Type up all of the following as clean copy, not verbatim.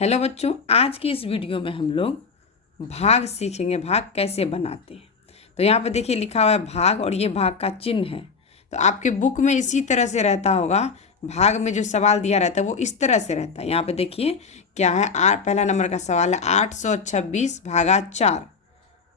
Hello बच्चों, आज की इस वीडियो में हम लोग भाग सीखेंगे। भाग कैसे बनाते हैं। तो यहाँ पे देखिए लिखा हुआ है भाग, और ये भाग का चिन्ह है। तो आपके बुक में इसी तरह से रहता होगा। भाग में जो सवाल दिया रहता है वो इस तरह से रहता है। यहाँ पे देखिए क्या है। पहला नंबर का सवाल है 826 भागा 4,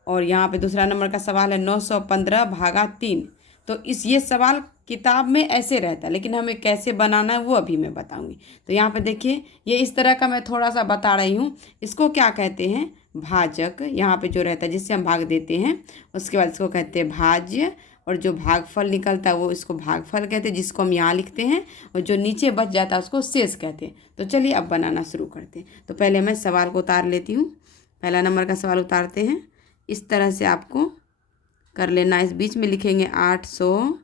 और यहाँ पे दूसरा नंबर का सवाल है 915 भागा 3। तो ये सवाल किताब में ऐसे रहता है, लेकिन हमें कैसे बनाना है वो अभी मैं बताऊंगी। तो यहाँ पे देखिए ये इस तरह का मैं थोड़ा सा बता रही हूँ। इसको क्या कहते हैं? भाजक। यहाँ पे जो रहता है जिससे हम भाग देते हैं, उसके बाद इसको कहते हैं भाज्य। और जो भागफल निकलता है वो इसको भागफल कहते हैं, जिसको हम यहाँ लिखते हैं। और जो नीचे बच जाता है उसको शेष कहते हैं। तो चलिए अब बनाना शुरू करते हैं। तो पहले मैं सवाल को उतार लेती हूँ। पहला नंबर का सवाल उतारते हैं। इस तरह से आपको कर लेना। इस बीच में लिखेंगे 826,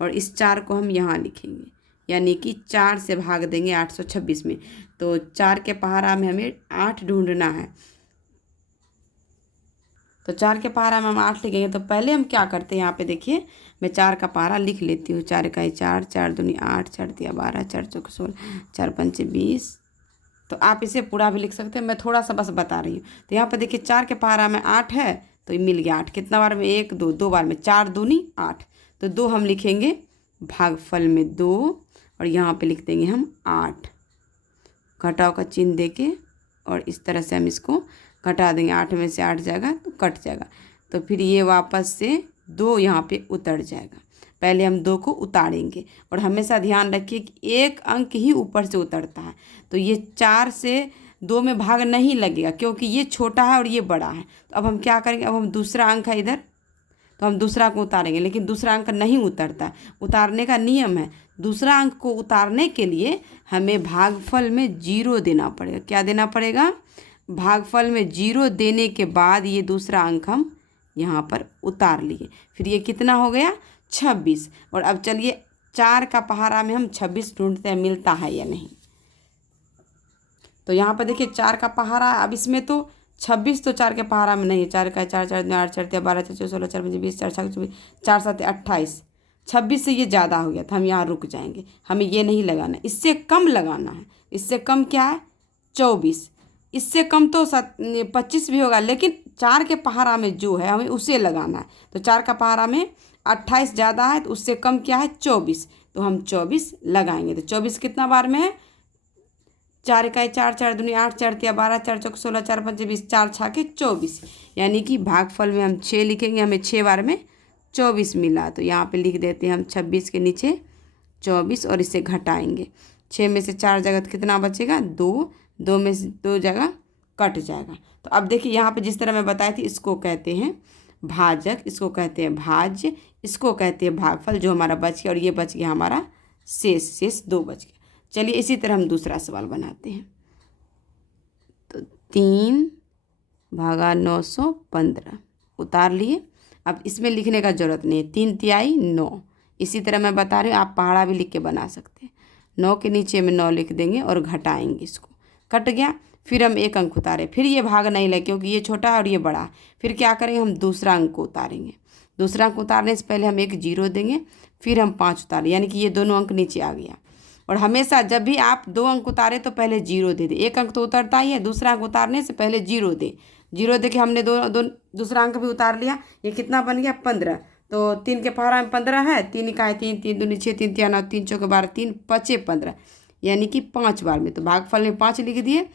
और इस 4 को हम यहाँ लिखेंगे, यानी कि 4 से भाग देंगे 826 में। तो 4 के पहाड़ा में हमें 8 ढूंढना है। तो 4 के पहाड़ा में हम 8 लिखेंगे। तो पहले हम क्या करते हैं, यहाँ पे देखिए मैं 4 का पहाड़ा लिख लेती हूँ। 4 का 4, 4 दूनी 8, 4 तिया 12, 4 चौक 16, 4 पंचे 20। तो आप इसे पूरा भी लिख सकते हैं, मैं थोड़ा सा बस बता रही हूँ। तो यहाँ पे देखिए 4 के पहाड़ा में 8 है, तो ये मिल गया 8। कितना बार में? 1 2, 2 बार में। 4 दूनी 8, तो 2 हम लिखेंगे भागफल में 2, और यहाँ पे लिख देंगे हम 8। घटाव का चिन्ह देके और इस तरह से हम इसको घटा देंगे। 8 में से 8 जाएगा तो कट जाएगा। तो फिर ये वापस से 2 यहाँ पे उतर जाएगा। पहले हम 2 को उतारेंगे, और हमेशा ध्यान रखिए कि एक अंक ही ऊपर से उतरता है। तो ये 4 से 2 में भाग नहीं लगेगा, क्योंकि ये छोटा है और ये बड़ा है। तो अब हम क्या करेंगे, अब हम दूसरा अंक है इधर, तो हम दूसरा को उतारेंगे, लेकिन दूसरा अंक नहीं उतरता। उतारने का नियम है, दूसरा अंक को उतारने के लिए हमें भागफल में 0 देना पड़ेगा। क्या देना पड़ेगा? भागफल में 0 देने के बाद ये दूसरा अंक हम यहाँ पर उतार लिए। फिर ये कितना हो गया? 26। और अब चलिए 4 का पहाड़ा में हम 26 ढूंढते हैं, मिलता है या नहीं। तो यहाँ पर देखिए 4 का पहाड़ा, अब इसमें तो 26 तो 4 के पहाड़ा में नहीं है। 4 का 4, 4 8, 4 12, 4 16, 4 20, 4 24, 4 7 28। 26 से ये ज़्यादा हो गया, तो हम यहाँ रुक जाएंगे। हमें ये नहीं लगाना, इससे कम लगाना है। इससे कम क्या है? 24। इससे कम तो 25 भी होगा, लेकिन 4 के पहाड़ा में जो है हमें उसे लगाना है। तो 4 का पहाड़ा में 28 ज़्यादा है, तो उससे कम क्या है? 24। तो हम 24 लगाएंगे। तो 24 कितना बार में है? 4 का 4, 4 दूनी 8, 4 तिया 12, 4 चौक 16, 4 पंचे 20, 4 छाके 24। यानी कि भागफल में हम 6 लिखेंगे, हमें 6 बार में 24 मिला। तो यहाँ पे लिख देते हैं हम 26 के नीचे 24, और इसे घटाएंगे। 6 में से 4 जगह तो कितना बचेगा? 2। 2 में से 2 जगह कट जाएगा। तो अब देखिए यहाँ पे जिस तरह मैं बताई थी, इसको कहते हैं भाजक, इसको कहते हैं भाज्य, इसको कहते हैं भागफल। जो हमारा बच गया, और ये बच गया हमारा शेष 2 बच गया। चलिए इसी तरह हम दूसरा सवाल बनाते हैं। तो 3 भागा 915 उतार लिए। अब इसमें लिखने का ज़रूरत नहीं है। 3 तिहाई 9। इसी तरह मैं बता रही हूँ, आप पहाड़ा भी लिख के बना सकते हैं। 9 के नीचे में 9 लिख देंगे और घटाएंगे। इसको कट गया। फिर हम एक अंक उतारे, फिर ये भाग नहीं लगे, क्योंकि ये छोटा है और ये बड़ा है। फिर क्या करेंगे, हम दूसरा अंक को उतारेंगे। दूसरा अंक उतारने से पहले हम एक 0 देंगे, फिर हम 5 उतारें, यानी कि ये दोनों अंक नीचे आ गया। और हमेशा जब भी आप 2 अंक उतारे तो पहले 0 दे दे। एक अंक तो उतरता ही है, दूसरा अंक उतारने से पहले 0 दे। 0 दे के हमने दूसरा अंक भी उतार लिया। ये कितना बन गया? 15। तो 3 के पहाड़ा में 15 है। 3 का 3, 3 दूनी 6, 3 तिया 9, 3 चौके 12, 3 पचे 15, यानी कि 5 बार में। तो भागफल में 5 लिख दिए,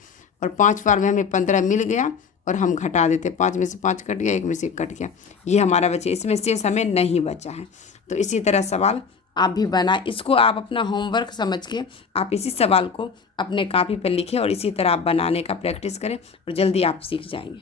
और 5 बार में हमें 15 मिल गया। और हम घटा देते, 5 में से 5 कट गया, 1 में से 1 कट गया। ये हमारा बचे, इसमें शेष हमें नहीं बचा है। तो इसी तरह सवाल आप भी बनाए। इसको आप अपना होमवर्क समझ के आप इसी सवाल को अपने कॉपी पर लिखें, और इसी तरह आप बनाने का प्रैक्टिस करें, और जल्दी आप सीख जाएंगे।